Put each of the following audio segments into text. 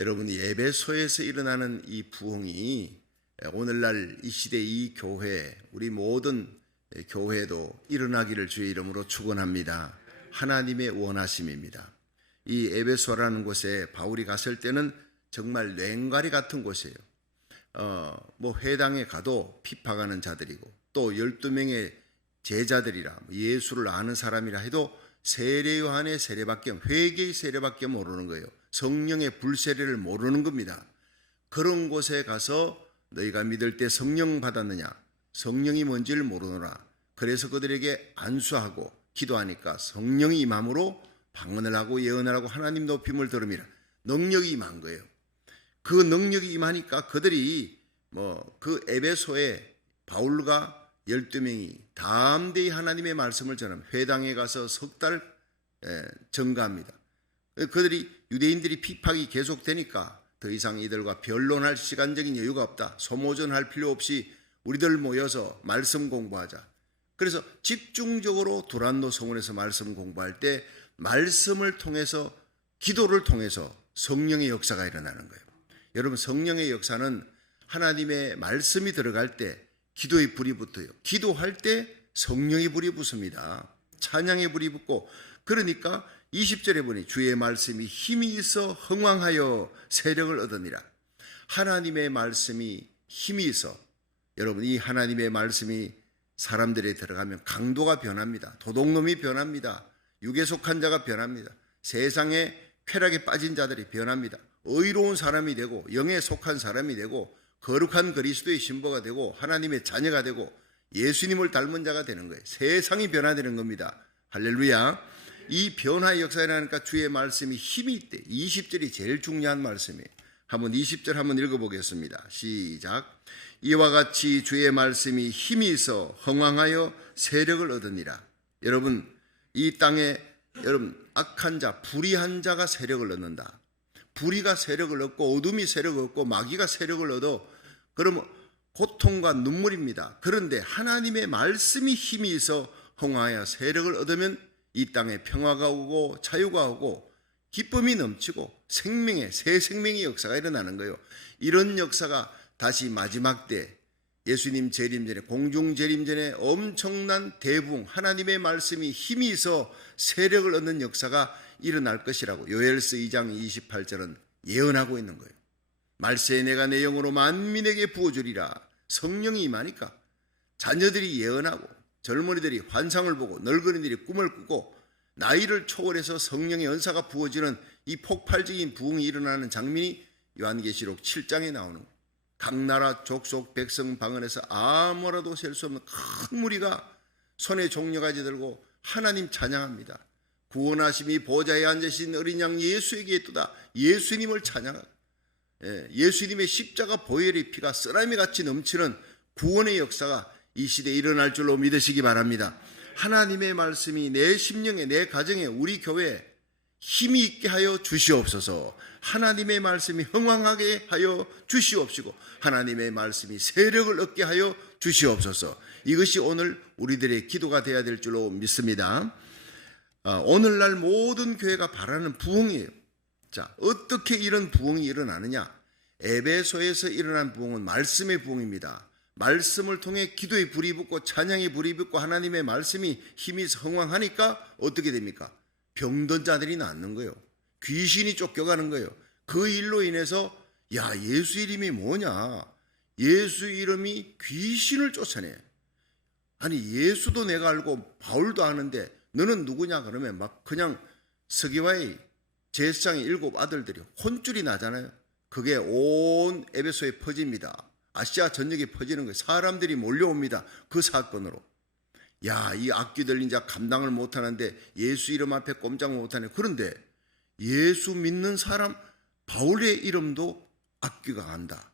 여러분이 에베소에서 일어나는 이 부흥이 오늘날 이 시대 이 교회, 우리 모든 교회도 일어나기를 주의 이름으로 축원합니다. 하나님의 원하심입니다. 이 에베소라는 곳에 바울이 갔을 때는 정말 꽹과리 같은 곳이에요. 회당에 가도 핍박하는 자들이고, 또 12명의 제자들이라 예수를 아는 사람이라 해도 세례 요한의 세례밖에, 회개의 세례밖에 모르는 거예요. 성령의 불세례를 모르는 겁니다. 그런 곳에 가서 너희가 믿을 때 성령 받았느냐? 성령이 뭔지를 모르노라. 그래서 그들에게 안수하고 기도하니까 성령이 임함으로 방언을 하고 예언을 하고 하나님 높임을 들음이라. 능력이 임한 거예요. 그 능력이 임하니까 그들이 그 에베소에 바울과 12명이 담대히 하나님의 말씀을 전하면 회당에 가서 석 달 전가합니다. 그들이 유대인들이 핍박이 계속되니까 더 이상 이들과 변론할 시간적인 여유가 없다. 소모전할 필요 없이 우리들 모여서 말씀 공부하자. 그래서 집중적으로 두란노 성원에서 말씀 공부할 때 말씀을 통해서, 기도를 통해서 성령의 역사가 일어나는 거예요. 여러분, 성령의 역사는 하나님의 말씀이 들어갈 때 기도의 불이 붙어요. 기도할 때 성령의 불이 붙습니다. 찬양의 불이 붙고, 그러니까 20절에 보니 주의 말씀이 힘이 있어 흥왕하여 세력을 얻으니라. 하나님의 말씀이 힘이 있어, 여러분, 이 하나님의 말씀이 사람들에 들어가면 강도가 변합니다. 도둑놈이 변합니다. 육에 속한 자가 변합니다. 세상에 쾌락에 빠진 자들이 변합니다. 의로운 사람이 되고 영에 속한 사람이 되고 거룩한 그리스도의 신부가 되고 하나님의 자녀가 되고 예수님을 닮은 자가 되는 거예요. 세상이 변화되는 겁니다. 할렐루야. 이 변화의 역사에 나니까 주의 말씀이 힘이 있대. 20절이 제일 중요한 말씀이에요. 한번 20절 한번 읽어보겠습니다. 시작. 이와 같이 주의 말씀이 힘이 있어 흥왕하여 세력을 얻으니라. 여러분, 이 땅에 악한 자, 불의한 자가 세력을 얻는다. 불의가 세력을 얻고 어둠이 세력을 얻고 마귀가 세력을 얻어. 그러면 고통과 눈물입니다. 그런데 하나님의 말씀이 힘이 있어 흥하여 세력을 얻으면 이 땅에 평화가 오고 자유가 오고 기쁨이 넘치고 새 생명의 역사가 일어나는 거예요. 이런 역사가 다시 마지막 때 예수님 재림 전에, 공중 재림 전에 엄청난 대붕, 하나님의 말씀이 힘이 있어 세력을 얻는 역사가 일어날 것이라고 요엘서 2장 28절은 예언하고 있는 거예요. 말세에 내가 내 영으로 만민에게 부어주리라. 성령이 임하니까 자녀들이 예언하고 젊은이들이 환상을 보고 늙은이들이 꿈을 꾸고 나이를 초월해서 성령의 은사가 부어지는 이 폭발적인 부흥이 일어나는 장면이 요한계시록 7장에 나오는 거예요. 각 나라 족속 백성 방언에서 아무라도 셀 수 없는 큰 무리가 손에 종려가지 들고 하나님 찬양합니다. 구원하심이 보좌에 앉으신 어린 양 예수에게 있도다. 예수님을 찬양하고, 예수님의 십자가 보혈의 피가 쓰라미같이 넘치는 구원의 역사가 이 시대에 일어날 줄로 믿으시기 바랍니다. 하나님의 말씀이 내 심령에, 내 가정에, 우리 교회에 힘이 있게 하여 주시옵소서. 하나님의 말씀이 흥왕하게 하여 주시옵시고 하나님의 말씀이 세력을 얻게 하여 주시옵소서. 이것이 오늘 우리들의 기도가 되어야 될 줄로 믿습니다. 오늘날 모든 교회가 바라는 부흥이에요. 자, 어떻게 이런 부흥이 일어나느냐? 에베소에서 일어난 부흥은 말씀의 부흥입니다. 말씀을 통해 기도의 불이 붙고 찬양의 불이 붙고 하나님의 말씀이 힘이 성황하니까 어떻게 됩니까? 병든 자들이 낫는 거예요. 귀신이 쫓겨가는 거예요. 그 일로 인해서 예수 이름이 뭐냐? 예수 이름이 귀신을 쫓아내. 아니, 예수도 내가 알고 바울도 아는데 너는 누구냐? 그러면 막 그냥 스기와의 제사장의 7 아들들이 혼쭐이 나잖아요. 그게 온 에베소에 퍼집니다. 아시아 전역에 퍼지는 거예요. 사람들이 몰려옵니다. 그 사건으로. 이 악귀 들린 자 감당을 못하는데 예수 이름 앞에 꼼짝 못하네. 그런데 예수 믿는 사람 바울의 이름도 악귀가 간다.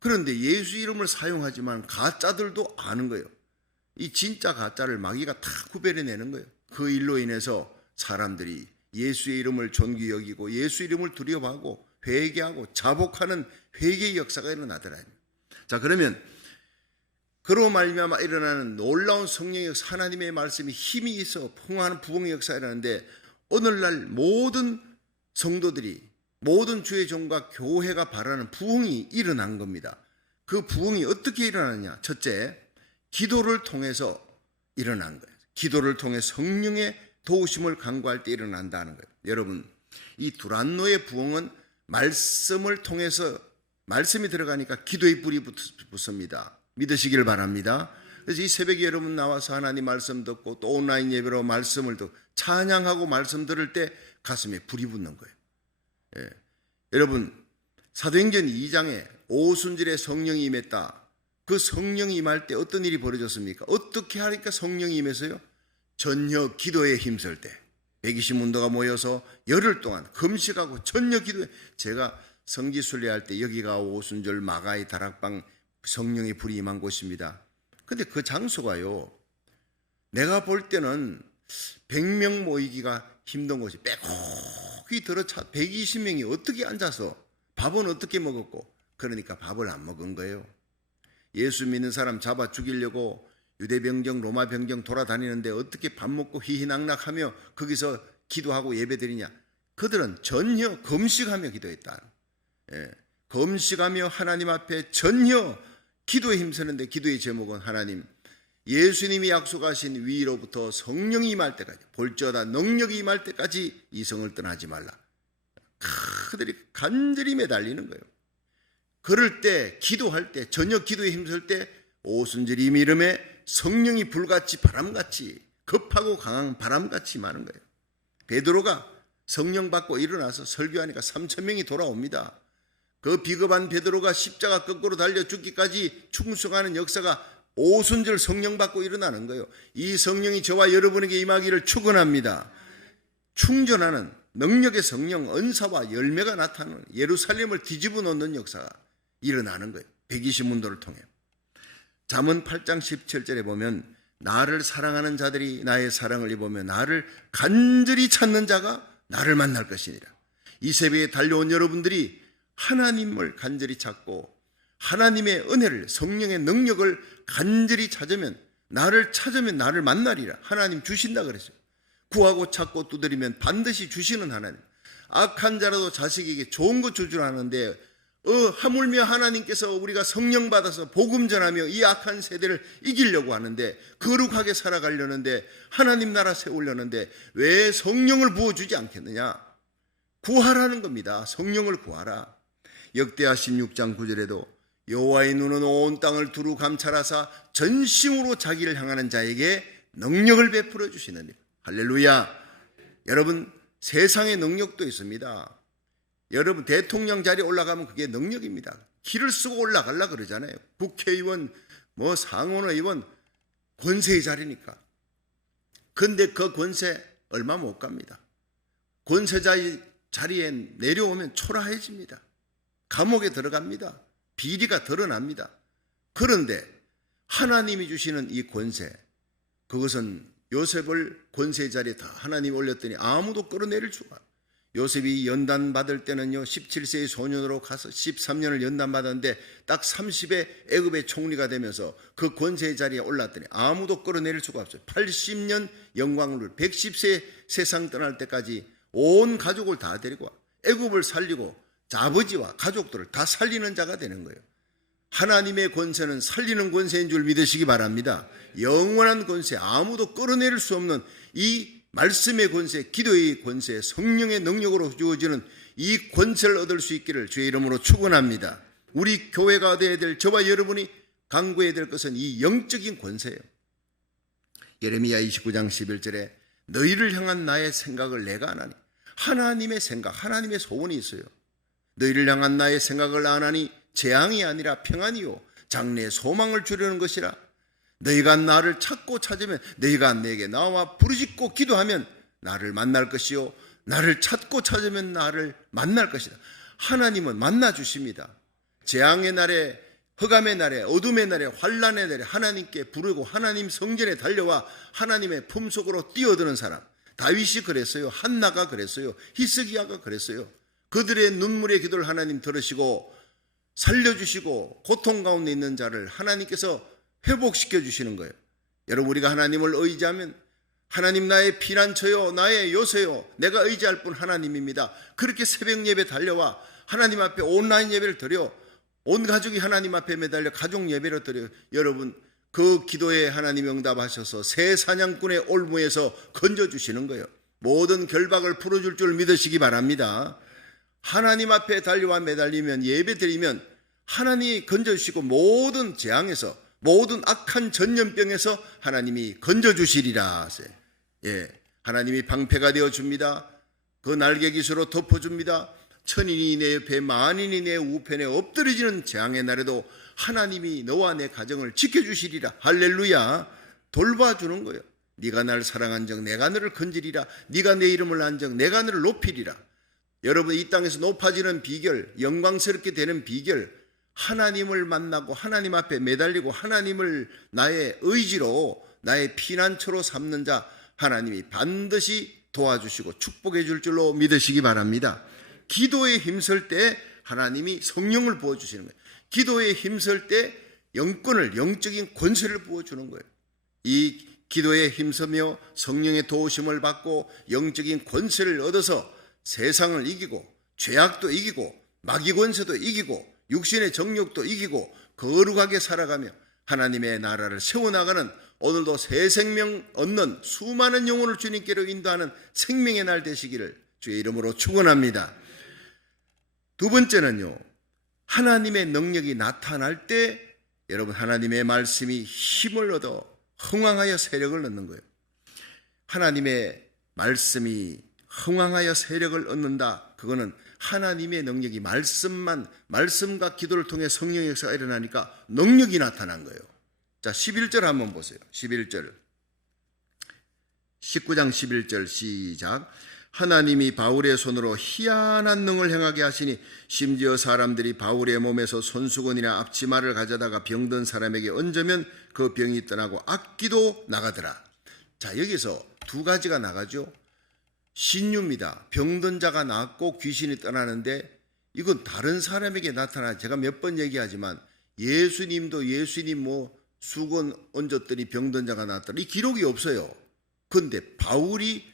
그런데 예수 이름을 사용하지만 가짜들도 아는 거예요. 이 진짜 가짜를 마귀가 다 구별해내는 거예요. 그 일로 인해서 사람들이 예수의 이름을 존귀 여기고 예수 이름을 두려워하고 회개하고 자복하는 회개의 역사가 일어나더라. 자, 그러면 그로 말미암아 일어나는 놀라운 성령의 역사, 하나님의 말씀이 힘이 있어 풍성한 부흥의 역사가 일어나는데 오늘날 모든 성도들이 모든 주의 종과 교회가 바라는 부흥이 일어난 겁니다. 그 부흥이 어떻게 일어나느냐? 첫째, 기도를 통해서 일어난 거예요. 기도를 통해 성령의 도우심을 간구할 때 일어난다는 거예요. 여러분, 이 두란노의 부흥은 말씀을 통해서, 말씀이 들어가니까 기도의 불이 붙습니다. 믿으시길 바랍니다. 그래서 이 새벽에 여러분 나와서 하나님 말씀 듣고 또 온라인 예배로 말씀을 듣고 찬양하고 말씀 들을 때 가슴에 불이 붙는 거예요. 예. 여러분, 사도행전 2장에 오순절에 성령이 임했다. 그 성령이 임할 때 어떤 일이 벌어졌습니까? 어떻게 하니까 성령이 임해서요? 전혀 기도에 힘쓸 때 120문도가 모여서 열흘 동안 금식하고 전혀 기도에, 제가 성지순례할 때 여기가 오순절 마가의 다락방 성령의 불이 임한 곳입니다. 근데 그 장소가요, 내가 볼 때는 100명 모이기가 힘든 곳이 빼곡히 들어차 120명이 어떻게 앉아서 밥은 어떻게 먹었고, 그러니까 밥을 안 먹은 거예요. 예수 믿는 사람 잡아 죽이려고 유대 병정, 로마 병정 돌아다니는데 어떻게 밥 먹고 희희낙낙하며 거기서 기도하고 예배드리냐? 그들은 전혀 금식하며 기도했다. 예, 금식하며 하나님 앞에 전혀 기도에 힘쓰는데, 기도의 제목은 하나님, 예수님이 약속하신 위로부터 성령이 임할 때까지, 볼지어다 능력이 임할 때까지 이 성을 떠나지 말라. 그들이 간절히 매달리는 거예요. 그럴 때, 기도할 때, 저녁 기도에 힘쓸 때 오순절 이름에 성령이 불같이 바람같이, 급하고 강한 바람같이 많은 거예요. 베드로가 성령 받고 일어나서 설교하니까 3,000명이 돌아옵니다. 그 비겁한 베드로가 십자가 거꾸로 달려 죽기까지 충성하는 역사가 오순절 성령 받고 일어나는 거예요. 이 성령이 저와 여러분에게 임하기를 축원합니다. 충전하는 능력의 성령, 은사와 열매가 나타나는, 예루살렘을 뒤집어 놓는 역사가 일어나는 거예요. 120문도를 통해. 잠언 8장 17절에 보면 나를 사랑하는 자들이 나의 사랑을 입으며 나를 간절히 찾는 자가 나를 만날 것이니라. 이 새벽에 달려온 여러분들이 하나님을 간절히 찾고 하나님의 은혜를, 성령의 능력을 간절히 찾으면, 나를 찾으면 나를 만나리라. 하나님 주신다 그랬어요. 구하고 찾고 두드리면 반드시 주시는 하나님. 악한 자라도 자식에게 좋은 것 줄 줄 아는데 하물며 하나님께서 우리가 성령 받아서 복음 전하며 이 악한 세대를 이기려고 하는데, 거룩하게 살아가려는데, 하나님 나라 세우려는데 왜 성령을 부어주지 않겠느냐? 구하라는 겁니다. 성령을 구하라. 역대하 16장 9절에도 여호와의 눈은 온 땅을 두루 감찰하사 전심으로 자기를 향하는 자에게 능력을 베풀어 주시느니라. 할렐루야. 여러분, 세상의 능력도 있습니다. 여러분, 대통령 자리에 올라가면 그게 능력입니다. 길을 쓰고 올라가려고 그러잖아요. 국회의원, 상원의원, 권세의 자리니까. 근데 그 권세 얼마 못 갑니다. 권세자의 자리에 내려오면 초라해집니다. 감옥에 들어갑니다. 비리가 드러납니다. 그런데 하나님이 주시는 이 권세, 그것은 요셉을 권세 자리에 다 하나님이 올렸더니 아무도 끌어내릴 수가. 요셉이 연단 받을 때는요, 17세의 소년으로 가서 13년을 연단 받았는데 딱 30에 애굽의 총리가 되면서 그 권세의 자리에 올랐더니 아무도 끌어내릴 수가 없어요. 80년 영광을 110세 세상 떠날 때까지 온 가족을 다 데리고 와 애굽을 살리고 아버지와 가족들을 다 살리는 자가 되는 거예요. 하나님의 권세는 살리는 권세인 줄 믿으시기 바랍니다. 영원한 권세, 아무도 끌어내릴 수 없는 이 말씀의 권세, 기도의 권세, 성령의 능력으로 주어지는 이 권세를 얻을 수 있기를 주의 이름으로 축원합니다. 우리 교회가 얻어야 될, 저와 여러분이 강구해야 될 것은 이 영적인 권세예요. 예레미야 29장 11절에 너희를 향한 나의 생각을 내가 아나니, 하나님의 생각, 하나님의 소원이 있어요. 너희를 향한 나의 생각을 아나니 재앙이 아니라 평안이요 장래의 소망을 주려는 것이라. 너희가 나를 찾고 찾으면, 너희가 내게 나와 부르짖고 기도하면 나를 만날 것이요 나를 찾고 찾으면 나를 만날 것이다. 하나님은 만나 주십니다. 재앙의 날에, 흑암의 날에, 어둠의 날에, 환난의 날에 하나님께 부르고 하나님 성전에 달려와 하나님의 품속으로 뛰어드는 사람. 다윗이 그랬어요. 한나가 그랬어요. 히스기야가 그랬어요. 그들의 눈물의 기도를 하나님 들으시고 살려주시고 고통 가운데 있는 자를 하나님께서 회복시켜 주시는 거예요. 여러분, 우리가 하나님을 의지하면 하나님 나의 피난처요, 나의 요새요, 내가 의지할 분 하나님입니다. 그렇게 새벽 예배 달려와 하나님 앞에 온라인 예배를 드려 온 가족이 하나님 앞에 매달려 가족 예배를 드려 여러분 그 기도에 하나님 응답하셔서 새 사냥꾼의 올무에서 건져주시는 거예요. 모든 결박을 풀어줄 줄 믿으시기 바랍니다. 하나님 앞에 달려와 매달리면 예배 드리면 하나님이 건져주시고 모든 재앙에서 모든 악한 전염병에서 하나님이 건져주시리라. 예, 하나님이 방패가 되어줍니다. 그 날개 깃으로 덮어줍니다. 천인이 내 옆에 만인이 내 우편에 엎드러지는 재앙의 날에도 하나님이 너와 내 가정을 지켜주시리라. 할렐루야. 돌봐주는 거예요. 네가 날 사랑한즉 내가 너를 건지리라. 네가 내 이름을 안즉 내가 너를 높이리라. 여러분 이 땅에서 높아지는 비결, 영광스럽게 되는 비결, 하나님을 만나고 하나님 앞에 매달리고 하나님을 나의 의지로 나의 피난처로 삼는 자 하나님이 반드시 도와주시고 축복해 줄 줄로 믿으시기 바랍니다. 기도에 힘쓸 때 하나님이 성령을 부어주시는 거예요. 기도에 힘쓸 때 영적인 권세를 부어주는 거예요. 이 기도에 힘쓰며 성령의 도우심을 받고 영적인 권세를 얻어서 세상을 이기고 죄악도 이기고 마귀 권세도 이기고 육신의 정욕도 이기고 거룩하게 살아가며 하나님의 나라를 세워나가는 오늘도 새 생명 얻는 수많은 영혼을 주님께로 인도하는 생명의 날 되시기를 주의 이름으로 축원합니다. 두 번째는요, 하나님의 능력이 나타날 때 여러분 하나님의 말씀이 힘을 얻어 흥왕하여 세력을 얻는 거예요. 하나님의 말씀이 흥왕하여 세력을 얻는다. 그거는 하나님의 능력이 말씀과 기도를 통해 성령의 역사가 일어나니까 능력이 나타난 거예요. 자, 11절 한번 보세요. 11절. 19장 11절 시작. 하나님이 바울의 손으로 희한한 능을 행하게 하시니 심지어 사람들이 바울의 몸에서 손수건이나 앞치마를 가져다가 병든 사람에게 얹으면 그 병이 떠나고 악기도 나가더라. 자, 여기서 두 가지가 나가죠. 신유입니다. 병든 자가 낫고 귀신이 떠나는데 이건 다른 사람에게 나타나. 제가 몇 번 얘기하지만 예수님도 예수님 수건 얹었더니 병든 자가 낫더라. 이 기록이 없어요. 그런데 바울이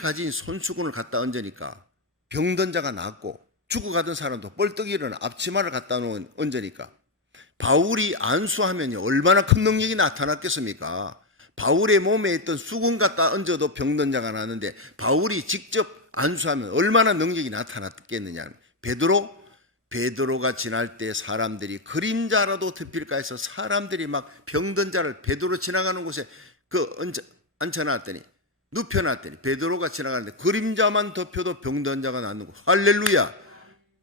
가진 손수건을 갖다 얹으니까 병든 자가 낫고 죽어가던 사람도 뻘떡 일어나 앞치마를 갖다 얹으니까 바울이 안수하면요 얼마나 큰 능력이 나타났겠습니까? 바울의 몸에 있던 수건 갖다 얹어도 병든 자가 나는데 바울이 직접 안수하면 얼마나 능력이 나타났겠느냐. 베드로가 지날 때 사람들이 그림자라도 덮일까 해서 사람들이 막 병든 자를 베드로 지나가는 곳에 앉혀놨더니 눕혀놨더니 베드로가 지나가는데 그림자만 덮여도 병든 자가 낫는 거. 할렐루야.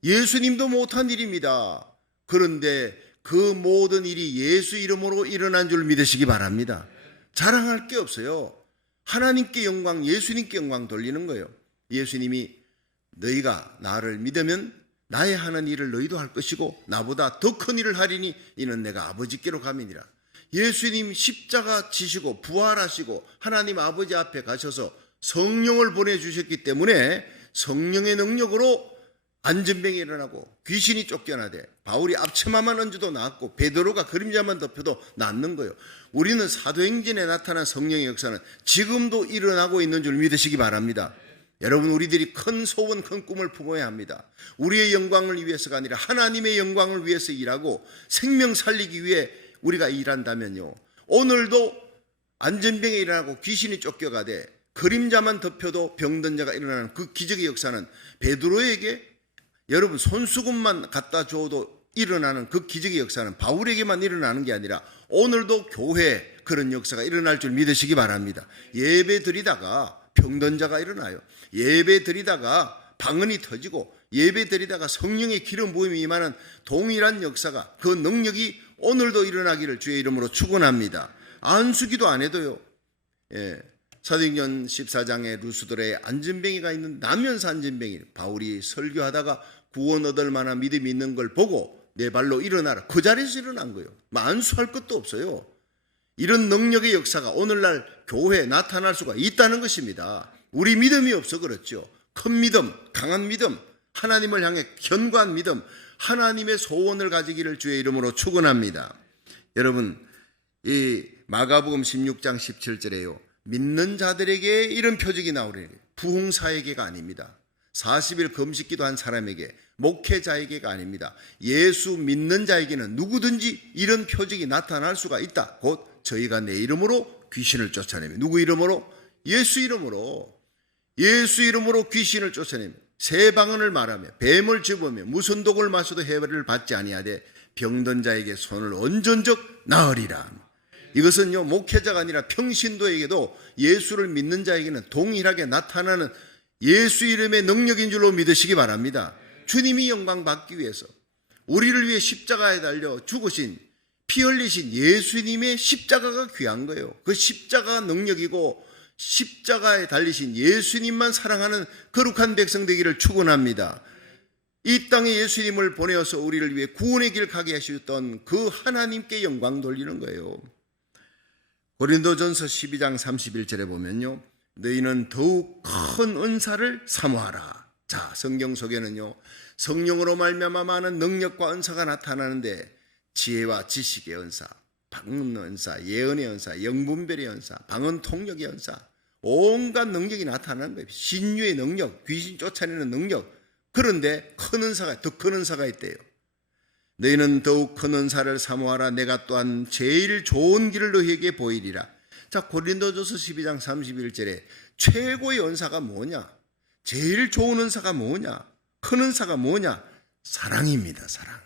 예수님도 못한 일입니다. 그런데 그 모든 일이 예수 이름으로 일어난 줄 믿으시기 바랍니다. 자랑할 게 없어요. 하나님께 영광, 예수님께 영광 돌리는 거예요. 예수님이 너희가 나를 믿으면 나의 하는 일을 너희도 할 것이고 나보다 더 큰 일을 하리니 이는 내가 아버지께로 가미니라. 예수님 십자가 지시고 부활하시고 하나님 아버지 앞에 가셔서 성령을 보내주셨기 때문에 성령의 능력으로 안전병이 일어나고 귀신이 쫓겨나되 바울이 앞치마만 얹어도 낫고 베드로가 그림자만 덮여도 낫는 거예요. 우리는 사도행전에 나타난 성령의 역사는 지금도 일어나고 있는 줄 믿으시기 바랍니다. 여러분 우리들이 큰 소원 큰 꿈을 품어야 합니다. 우리의 영광을 위해서가 아니라 하나님의 영광을 위해서 일하고 생명 살리기 위해 우리가 일한다면요 오늘도 안전병이 일어나고 귀신이 쫓겨가되 그림자만 덮여도 병든 자가 일어나는 그 기적의 역사는 베드로에게 여러분 손수건만 갖다 줘도 일어나는 그 기적의 역사는 바울에게만 일어나는 게 아니라 오늘도 교회에 그런 역사가 일어날 줄 믿으시기 바랍니다. 예배 드리다가 병든 자가 일어나요. 예배 드리다가 방언이 터지고 예배 드리다가 성령의 기름 부음이 임하는 동일한 역사가 그 능력이 오늘도 일어나기를 주의 이름으로 축원합니다. 안수기도 안 해도요. 사도행전 14장에 루스드라에 안전병이가 있는 나면서 안전병이 바울이 설교하다가 구원 얻을 만한 믿음이 있는 걸 보고 내 발로 일어나라. 그 자리에서 일어난 거예요. 안수할 것도 없어요. 이런 능력의 역사가 오늘날 교회에 나타날 수가 있다는 것입니다. 우리 믿음이 없어 그렇죠. 큰 믿음, 강한 믿음, 하나님을 향해 견고한 믿음, 하나님의 소원을 가지기를 주의 이름으로 축원합니다. 여러분 이 마가복음 16장 17절에요. 믿는 자들에게 이런 표적이 나오려니 부흥사에게가 아닙니다. 40일 금식기도 한 사람에게, 목회자에게가 아닙니다. 예수 믿는 자에게는 누구든지 이런 표적이 나타날 수가 있다. 곧 저희가 내 이름으로 귀신을 쫓아내며, 누구 이름으로? 예수 이름으로. 예수 이름으로 귀신을 쫓아내며 새 방언을 말하며 뱀을 집으며 무슨 독을 마셔도 해를 받지 아니하되 병든 자에게 손을 얹은즉 나으리라. 이것은요, 목회자가 아니라 평신도에게도 예수를 믿는 자에게는 동일하게 나타나는 예수 이름의 능력인 줄로 믿으시기 바랍니다. 주님이 영광 받기 위해서 우리를 위해 십자가에 달려 죽으신, 피 흘리신 예수님의 십자가가 귀한 거예요. 그 십자가가 능력이고 십자가에 달리신 예수님만 사랑하는 거룩한 백성 되기를 축원합니다. 이 땅에 예수님을 보내어서 우리를 위해 구원의 길 가게 하셨던 그 하나님께 영광 돌리는 거예요. 고린도전서 12장 31절에 보면요, 너희는 더욱 큰 은사를 사모하라. 자, 성경 속에는요, 성령으로 말미암아 많은 능력과 은사가 나타나는데 지혜와 지식의 은사, 방언 은사, 예언의 은사, 영분별의 은사, 방언 통역의 은사, 온갖 능력이 나타나는 거예요. 신유의 능력, 귀신 쫓아내는 능력. 그런데 큰 은사가, 더 큰 은사가 있대요. 너희는 더욱 큰 은사를 사모하라. 내가 또한 제일 좋은 길을 너희에게 보이리라. 자, 고린도전서 12장 31절에 최고의 은사가 뭐냐? 제일 좋은 은사가 뭐냐? 큰 은사가 뭐냐? 사랑입니다. 사랑.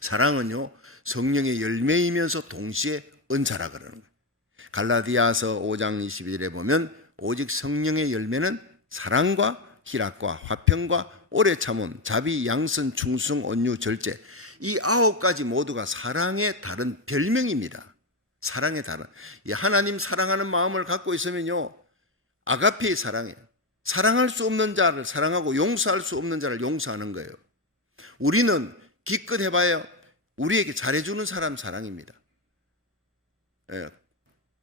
사랑은요, 성령의 열매이면서 동시에 은사라 그러는 거예요. 갈라디아서 5장 22절에 보면 오직 성령의 열매는 사랑과 희락과 화평과 오래 참음, 자비, 양선, 충성, 온유, 절제, 이 9가지 모두가 사랑의 다른 별명입니다. 사랑의 다른, 하나님 사랑하는 마음을 갖고 있으면요, 아가페의 사랑이에요. 사랑할 수 없는 자를 사랑하고 용서할 수 없는 자를 용서하는 거예요. 우리는 기껏 해봐야 우리에게 잘해주는 사람 사랑입니다. 예.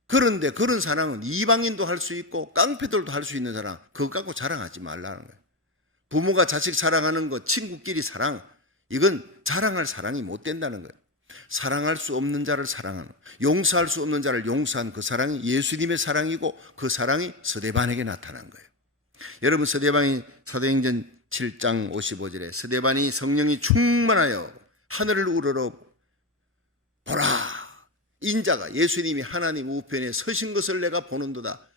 그런데 그런 사랑은 이방인도 할 수 있고 깡패들도 할 수 있는 사랑, 그거 갖고 자랑하지 말라는 거예요. 부모가 자식 사랑하는 거, 친구끼리 사랑, 이건 자랑할 사랑이 못 된다는 거예요. 사랑할 수 없는 자를 사랑하는, 용서할 수 없는 자를 용서한 그 사랑이 예수님의 사랑이고 그 사랑이 스데반에게 나타난 거예요. 여러분, 스데반이 사도행전 7장 55절에 스데반이 성령이 충만하여 하늘을 우러러 보라, 인자가 예수님이 하나님 우편에 서신 것을 내가 보는도다.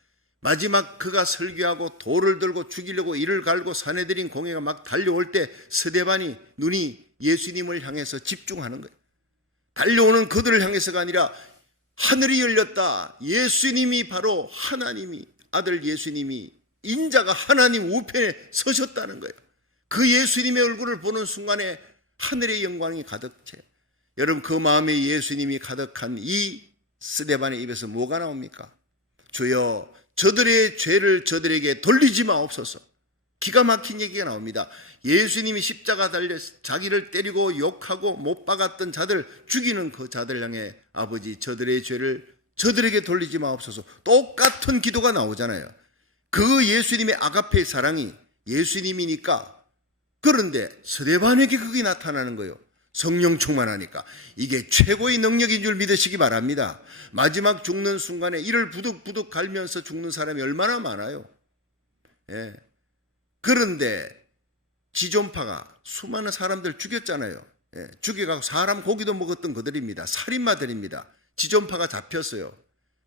마지막 그가 설교하고 돌을 들고 죽이려고 이를 갈고 사내들인 공회가 막 달려올 때 스데반이 눈이 예수님을 향해서 집중하는 거예요. 달려오는 그들을 향해서가 아니라 하늘이 열렸다. 예수님이 바로 하나님이, 아들 예수님이, 인자가 하나님 우편에 서셨다는 거예요. 그 예수님의 얼굴을 보는 순간에 하늘의 영광이 가득 채. 여러분, 그 마음에 예수님이 가득한 이 스데반의 입에서 뭐가 나옵니까? 주여, 저들의 죄를 저들에게 돌리지 마옵소서. 기가 막힌 얘기가 나옵니다. 예수님이 십자가 달려 자기를 때리고 욕하고 못 박았던 자들, 죽이는 그 자들 향해 아버지, 저들의 죄를 저들에게 돌리지 마옵소서. 똑같은 기도가 나오잖아요. 그 예수님의 아가페의 사랑이 예수님이니까. 그런데 스데반에게 그게 나타나는 거예요. 성령 충만하니까. 이게 최고의 능력인 줄 믿으시기 바랍니다. 마지막 죽는 순간에 이를 부득부득 갈면서 죽는 사람이 얼마나 많아요. 예. 그런데 지존파가 수많은 사람들 죽였잖아요. 예. 죽여가고 사람 고기도 먹었던 그들입니다. 살인마들입니다. 지존파가 잡혔어요.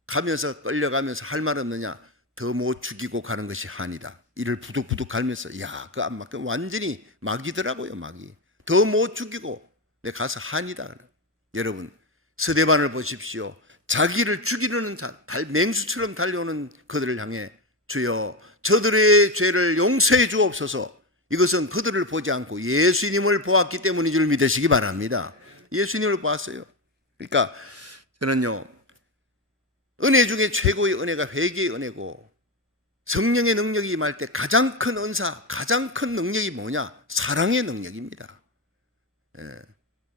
가면서 끌려가면서 할 말 없느냐? 더 못 죽이고 가는 것이 한이다. 이를 부득부득 갈면서, 야, 그 완전히 마귀더라고요, 마귀. 더 못 죽이고 내 가서 한이다. 여러분, 스데반을 보십시오. 자기를 죽이려는 자, 맹수처럼 달려오는 그들을 향해 주여, 저들의 죄를 용서해 주옵소서. 이것은 그들을 보지 않고 예수님을 보았기 때문인 줄 믿으시기 바랍니다. 예수님을 보았어요. 그러니까 저는요, 은혜 중에 최고의 은혜가 회개의 은혜고, 성령의 능력이 임할 때 가장 큰 은사, 가장 큰 능력이 뭐냐? 사랑의 능력입니다. 예.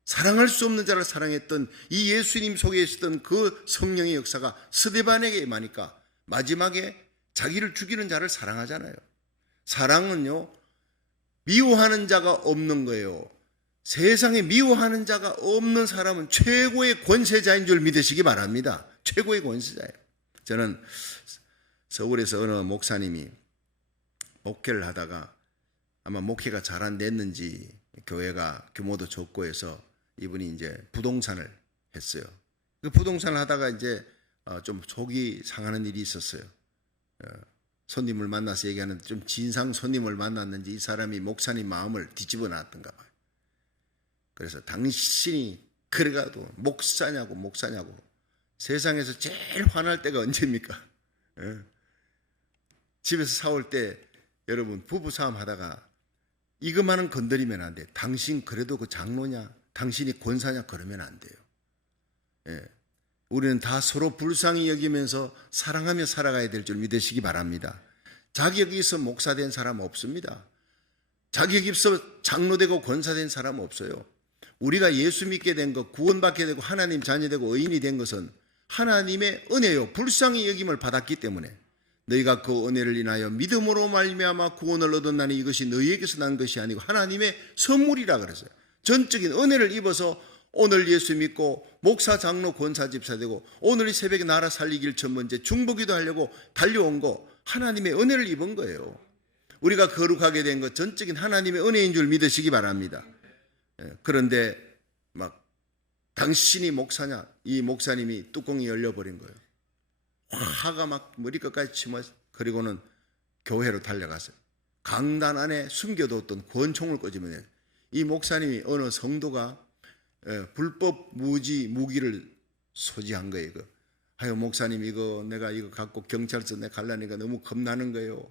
사랑할 수 없는 자를 사랑했던 이 예수님 속에 있었던 그 성령의 역사가 스데반에게 임하니까 마지막에 자기를 죽이는 자를 사랑하잖아요. 사랑은요, 미워하는 자가 없는 거예요. 세상에 미워하는 자가 없는 사람은 최고의 권세자인 줄 믿으시기 바랍니다. 최고의 권세자예요. 저는 서울에서 어느 목사님이 목회를 하다가 아마 목회가 잘 안 됐는지 교회가 규모도 적고 해서 이분이 이제 부동산을 했어요. 그 부동산을 하다가 이제 좀 속이 상하는 일이 있었어요. 손님을 만나서 얘기하는데 좀 진상 손님을 만났는지 이 사람이 목사님 마음을 뒤집어 놨던가 봐요. 그래서 당신이 그래가도 목사냐고 세상에서 제일 화날 때가 언제입니까? 집에서 싸울 때 여러분 부부싸움 하다가 이것만은 건드리면 안 돼. 당신 그래도 그 장로냐? 당신이 권사냐? 그러면 안 돼요. 우리는 다 서로 불쌍히 여기면서 사랑하며 살아가야 될 줄 믿으시기 바랍니다. 자격이 있어 목사된 사람 없습니다. 자격이 있어 장로되고 권사된 사람 없어요. 우리가 예수 믿게 된 것, 구원받게 되고 하나님 자녀되고 의인이 된 것은 하나님의 은혜요, 불쌍히 여김을 받았기 때문에 너희가 그 은혜를 인하여 믿음으로 말미암아 구원을 얻었나니 이것이 너희에게서 난 것이 아니고 하나님의 선물이라 그랬어요. 전적인 은혜를 입어서 오늘 예수 믿고 목사, 장로, 권사, 집사 되고 오늘 이 새벽에 나라 살리기를 첫 번째 중보기도 하려고 달려온 거 하나님의 은혜를 입은 거예요. 우리가 거룩하게 된 것 전적인 하나님의 은혜인 줄 믿으시기 바랍니다. 그런데 막 당신이 목사냐? 이 목사님이 뚜껑이 열려버린 거예요. 화가 막 머리끝까지 치며 그리고는 교회로 달려갔어요. 강단 안에 숨겨뒀던 권총을 꽂으면 이 목사님이 어느 성도가 불법 무기를 소지한 거예요. 하여 목사님 내가 이거 갖고 경찰서 내 갈라니까 너무 겁나는 거예요.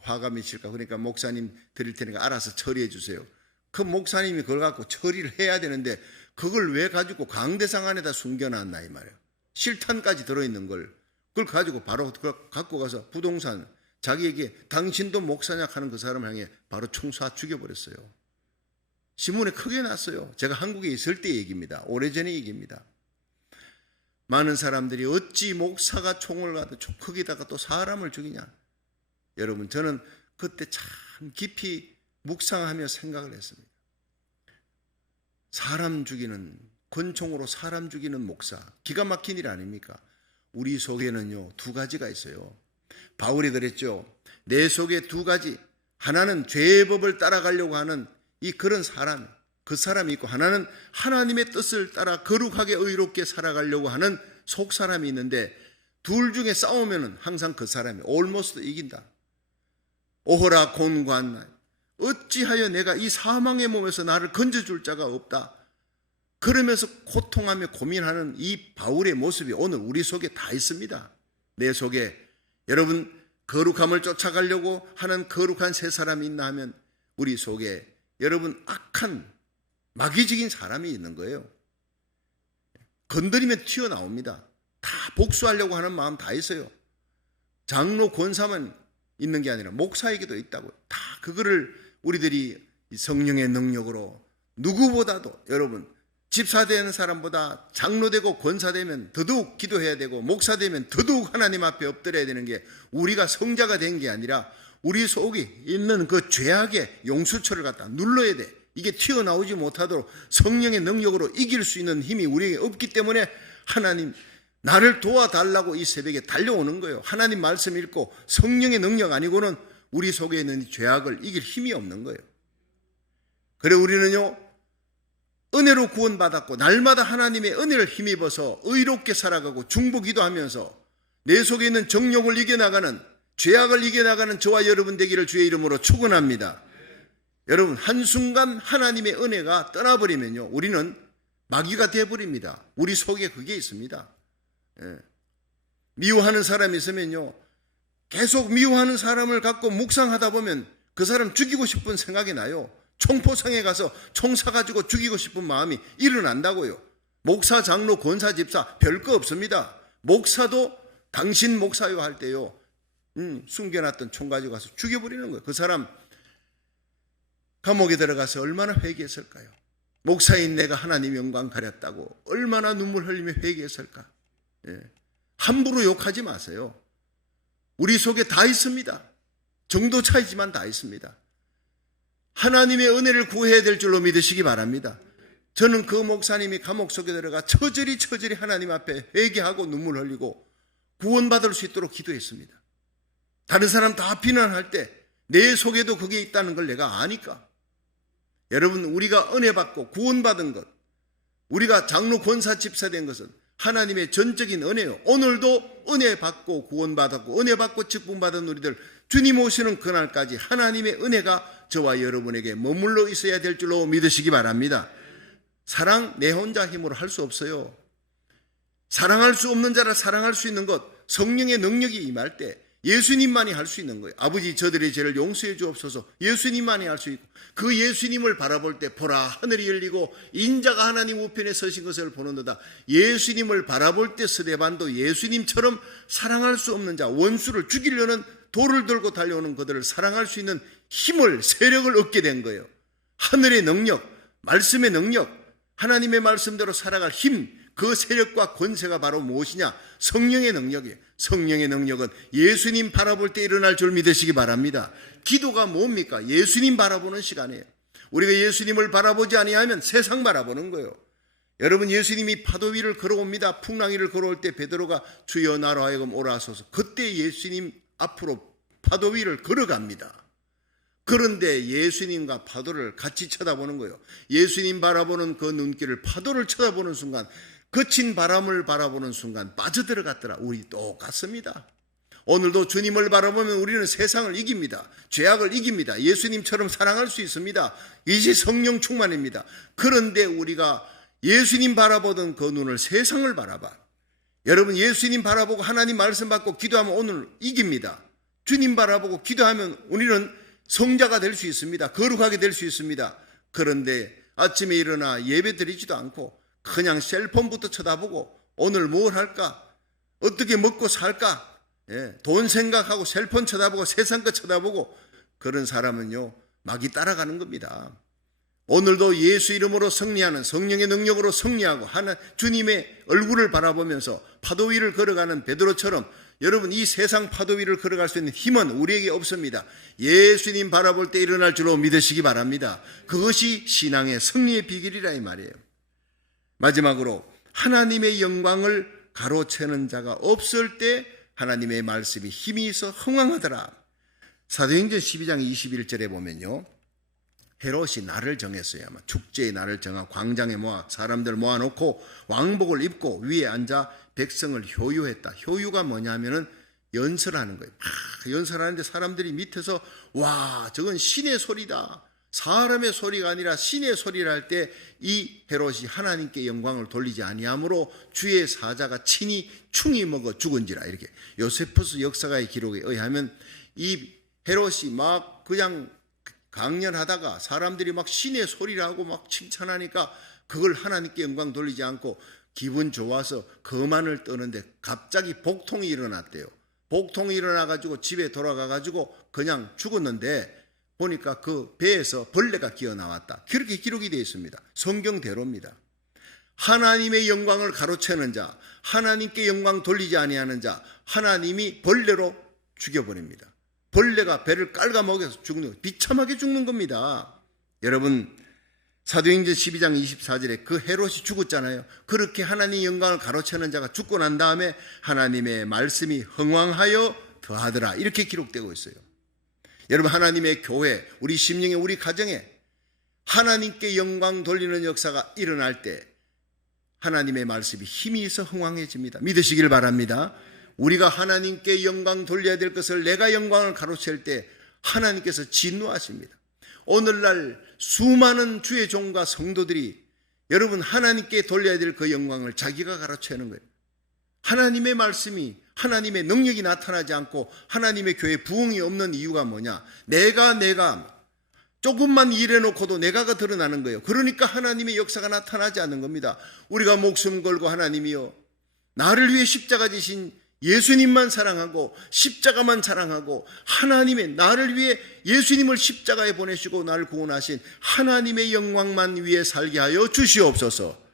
화가 미칠까. 그러니까 목사님 드릴 테니까 알아서 처리해 주세요. 그 목사님이 그걸 갖고 처리를 해야 되는데 그걸 왜 가지고 강대상 안에다 숨겨놨나 이 말이에요. 실탄까지 들어있는 걸 그걸 가지고 바로 갖고 가서 부동산 자기에게 당신도 목사냐 하는 그 사람을 향해 바로 총 쏴 죽여버렸어요. 신문에 크게 났어요. 제가 한국에 있을 때 얘기입니다. 오래전의 얘기입니다. 많은 사람들이 어찌 목사가 총을 가도 거기다가 또 사람을 죽이냐. 여러분 저는 그때 참 깊이 묵상하며 생각을 했습니다. 사람 죽이는 권총으로 사람 죽이는 목사 기가 막힌 일 아닙니까? 우리 속에는요 두 가지가 있어요. 바울이 그랬죠. 내 속에 두 가지, 하나는 죄의 법을 따라가려고 하는 그런 사람, 그 사람이 있고 하나는 하나님의 뜻을 따라 거룩하게 의롭게 살아가려고 하는 속 사람이 있는데 둘 중에 싸우면은 항상 그 사람이 almost 이긴다. 오호라 곤관 어찌하여 내가 이 사망의 몸에서 나를 건져줄 자가 없다. 그러면서 고통하며 고민하는 이 바울의 모습이 오늘 우리 속에 다 있습니다. 내 속에 여러분 거룩함을 쫓아가려고 하는 거룩한 새 사람이 있나 하면 우리 속에 여러분 악한 마귀적인 사람이 있는 거예요. 건드리면 튀어나옵니다. 다 복수하려고 하는 마음 다 있어요. 장로 권사만 있는 게 아니라 목사에게도 있다고요. 다 그거를 우리들이 성령의 능력으로 누구보다도 여러분 집사 되는 사람보다 장로 되고 권사 되면 더더욱 기도해야 되고 목사 되면 더더욱 하나님 앞에 엎드려야 되는 게 우리가 성자가 된 게 아니라 우리 속에 있는 그 죄악의 용수철을 갖다 눌러야 돼. 이게 튀어나오지 못하도록 성령의 능력으로 이길 수 있는 힘이 우리에게 없기 때문에 하나님 나를 도와달라고 이 새벽에 달려오는 거예요. 하나님 말씀 읽고 성령의 능력 아니고는 우리 속에 있는 죄악을 이길 힘이 없는 거예요. 그래 우리는요 은혜로 구원받았고 날마다 하나님의 은혜를 힘입어서 의롭게 살아가고 중보기도 하면서 내 속에 있는 정욕을 이겨나가는 죄악을 이겨나가는 저와 여러분 되기를 주의 이름으로 축원합니다. 여러분 한순간 하나님의 은혜가 떠나버리면요 우리는 마귀가 되어버립니다. 우리 속에 그게 있습니다. 미워하는 사람이 있으면요 계속 미워하는 사람을 갖고 묵상하다 보면 그 사람 죽이고 싶은 생각이 나요. 총포상에 가서 총 사가지고 죽이고 싶은 마음이 일어난다고요. 목사, 장로, 권사, 집사 별거 없습니다. 목사도 당신 목사요 할 때요 숨겨놨던 총 가지고 가서 죽여버리는 거예요. 그 사람 감옥에 들어가서 얼마나 회개했을까요? 목사인 내가 하나님 영광 가렸다고 얼마나 눈물 흘리며 회개했을까? 함부로 욕하지 마세요. 우리 속에 다 있습니다. 정도 차이지만 다 있습니다. 하나님의 은혜를 구해야 될 줄로 믿으시기 바랍니다. 저는 그 목사님이 감옥 속에 들어가 처절히 하나님 앞에 회개하고 눈물 흘리고 구원받을 수 있도록 기도했습니다. 다른 사람 다 비난할 때 내 속에도 그게 있다는 걸 내가 아니까. 여러분, 우리가 은혜 받고 구원받은 것, 우리가 장로 권사 집사 된 것은 하나님의 전적인 은혜요. 오늘도 은혜 받고 구원받았고 은혜 받고 직분받은 우리들, 주님 오시는 그날까지 하나님의 은혜가 저와 여러분에게 머물러 있어야 될 줄로 믿으시기 바랍니다. 사랑 내 혼자 힘으로 할 수 없어요. 사랑할 수 없는 자를 사랑할 수 있는 것, 성령의 능력이 임할 때 예수님만이 할 수 있는 거예요. 아버지, 저들의 죄를 용서해 주옵소서. 예수님만이 할 수 있고, 그 예수님을 바라볼 때 보라 하늘이 열리고 인자가 하나님 우편에 서신 것을 보는도다. 예수님을 바라볼 때 스데반도 예수님처럼 사랑할 수 없는 자, 원수를 죽이려는 돌을 들고 달려오는 그들을 사랑할 수 있는 힘을, 세력을 얻게 된 거예요. 하늘의 능력, 말씀의 능력, 하나님의 말씀대로 살아갈 힘, 그 세력과 권세가 바로 무엇이냐? 성령의 능력이에요. 성령의 능력은 예수님 바라볼 때 일어날 줄 믿으시기 바랍니다. 기도가 뭡니까? 예수님 바라보는 시간이에요. 우리가 예수님을 바라보지 아니하면 세상 바라보는 거예요. 여러분, 예수님이 파도 위를 걸어옵니다. 풍랑 위를 걸어올 때 베드로가 주여 나로 하여금 오라 하소서. 그때 예수님 앞으로 파도 위를 걸어갑니다. 그런데 예수님과 파도를 같이 쳐다보는 거예요. 예수님 바라보는 그 눈길을 파도를 쳐다보는 순간, 거친 바람을 바라보는 순간 빠져들어갔더라. 우리 똑같습니다. 오늘도 주님을 바라보면 우리는 세상을 이깁니다. 죄악을 이깁니다. 예수님처럼 사랑할 수 있습니다. 이제 성령 충만입니다. 그런데 우리가 예수님 바라보던 그 눈을 세상을 바라봐. 여러분, 예수님 바라보고 하나님 말씀 받고 기도하면 오늘 이깁니다. 주님 바라보고 기도하면 우리는 성자가 될 수 있습니다. 거룩하게 될 수 있습니다. 그런데 아침에 일어나 예배 드리지도 않고 그냥 셀폰부터 쳐다보고 오늘 뭘 할까? 어떻게 먹고 살까? 돈 생각하고 셀폰 쳐다보고 세상 것 쳐다보고 그런 사람은요, 막이 따라가는 겁니다. 오늘도 예수 이름으로 승리하는, 성령의 능력으로 승리하고 주님의 얼굴을 바라보면서 파도 위를 걸어가는 베드로처럼 여러분, 이 세상 파도 위를 걸어갈 수 있는 힘은 우리에게 없습니다. 예수님 바라볼 때 일어날 줄로 믿으시기 바랍니다. 그것이 신앙의 승리의 비결이라 이 말이에요. 마지막으로 하나님의 영광을 가로채는 자가 없을 때 하나님의 말씀이 힘이 있어 흥왕하더라. 사도행전 12장 21절에 보면요, 헤롯이 날을 정했어요. 아마 축제의 날을 정하 광장에 모아 사람들 모아놓고 왕복을 입고 위에 앉아 백성을 효유했다. 효유가 뭐냐면은 연설하는 거예요. 연설하는데 사람들이 밑에서 와, 저건 신의 소리다. 사람의 소리가 아니라 신의 소리를 할 때 이 헤롯이 하나님께 영광을 돌리지 아니하므로 주의 사자가 친히 충이 먹어 죽은지라. 이렇게 요세푸스 역사가의 기록에 의하면 이 헤롯이 막 그냥 강연하다가 사람들이 막 신의 소리를 하고 막 칭찬하니까 그걸 하나님께 영광 돌리지 않고 기분 좋아서 거만을 떠는데 갑자기 복통이 일어났대요. 복통이 일어나가지고 집에 돌아가가지고 그냥 죽었는데 보니까 그 배에서 벌레가 기어 나왔다. 그렇게 기록이 되어 있습니다. 성경대로입니다. 하나님의 영광을 가로채는 자, 하나님께 영광 돌리지 아니하는 자, 하나님이 벌레로 죽여버립니다. 벌레가 배를 깔아먹여서 죽는 거예요. 비참하게 죽는 겁니다. 여러분, 사도행전 12장 24절에 그 헤롯이 죽었잖아요. 그렇게 하나님의 영광을 가로채는 자가 죽고 난 다음에 하나님의 말씀이 흥왕하여 더하더라. 이렇게 기록되고 있어요. 여러분, 하나님의 교회, 우리 심령에, 우리 가정에 하나님께 영광 돌리는 역사가 일어날 때 하나님의 말씀이 힘이 있어 흥왕해집니다. 믿으시길 바랍니다. 우리가 하나님께 영광 돌려야 될 것을 내가 영광을 가로챌 때 하나님께서 진노하십니다. 오늘날 수많은 주의 종과 성도들이 여러분 하나님께 돌려야 될 그 영광을 자기가 가로채는 거예요. 하나님의 말씀이, 하나님의 능력이 나타나지 않고 하나님의 교회에 부흥이 없는 이유가 뭐냐? 내가 조금만 일해놓고도 내가가 드러나는 거예요. 그러니까 하나님의 역사가 나타나지 않는 겁니다. 우리가 목숨 걸고 하나님이요, 나를 위해 십자가 지신 예수님만 사랑하고 십자가만 자랑하고 하나님의, 나를 위해 예수님을 십자가에 보내시고 나를 구원하신 하나님의 영광만 위해 살게 하여 주시옵소서.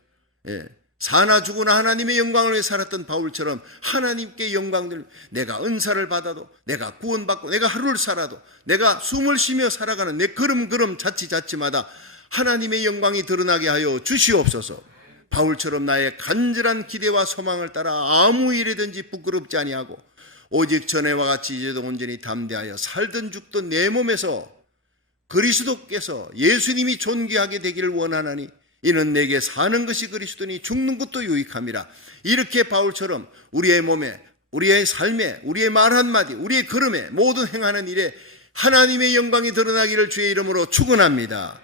사나 죽으나 하나님의 영광을 위해 살았던 바울처럼 하나님께 영광을, 내가 은사를 받아도, 내가 구원받고, 내가 하루를 살아도, 내가 숨을 쉬며 살아가는 내 걸음걸음 자치자치마다 하나님의 영광이 드러나게 하여 주시옵소서. 바울처럼 나의 간절한 기대와 소망을 따라 아무 일이든지 부끄럽지 아니하고 오직 전에와 같이 이제도 온전히 담대하여 살든 죽든 내 몸에서 그리스도께서 예수님이 존귀하게 되기를 원하나니 이는 내게 사는 것이 그리스도니 죽는 것도 유익함이라. 이렇게 바울처럼 우리의 몸에, 우리의 삶에, 우리의 말 한마디, 우리의 걸음에 모든 행하는 일에 하나님의 영광이 드러나기를 주의 이름으로 축원합니다.